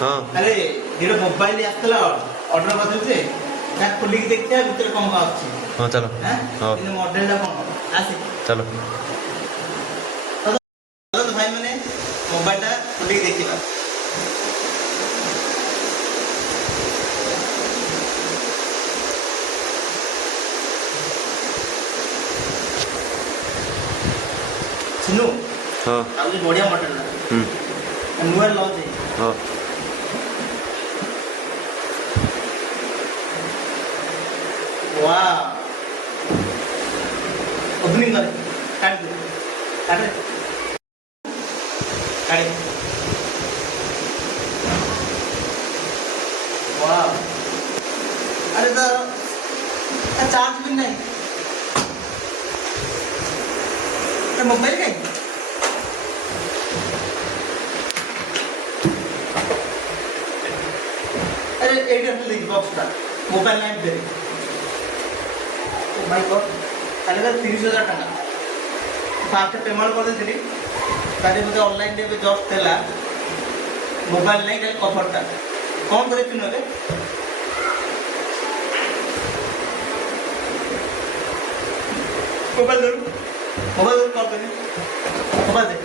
ହଁ ଆରେ ଦିଟା ମୋବାଇଲ ଆସିଥିଲା ଅର୍ଡର କରିଦେଉଛି ତା ଖୋଲିକି ଦେଖିବା ଭିତରେ କଣ କଣ ଅଛି। ହଁ ଚାଲ ହଉ କିନ୍ତୁ ମଡେଲଟା କଣ ଆସେ ଚାଲ। ଭାଇ ମାନେ ମୋବାଇଲଟା ଖୋଲିକି ଦେଖିବା। ଚିନୁ ହଁ ଆଉ ବଢିଆ ମଡେଲ ନୂଆ ଲଞ୍ଚ ହେଇଛି। ହଁ वाह ओपनिंग कर काट दे काट दे काट वाह अरे तो चार्ज भी नहीं तो मोबाइल का अरे एक बॉक्स का मोबाइल लाइन दे भाई गॉड काली 30,000 टका फास्ट पेमेंट कर देली काली मुझे ऑनलाइन दे जस्ट देला मोबाइल नहीं खाली कभरटा कौन करे चुनो रे मोबाइल दे कॉल कर मोबाइल दे